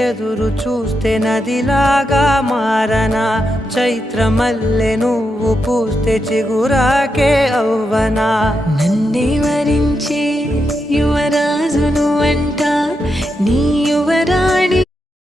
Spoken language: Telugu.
ఎదురు చూస్తే నదిలాగా మారనా చైత్రమల్లె నువ్వు పూస్తే చిగురాకే అవ్వనా నన్నే వరించే యువరాజును అంట నీ యువ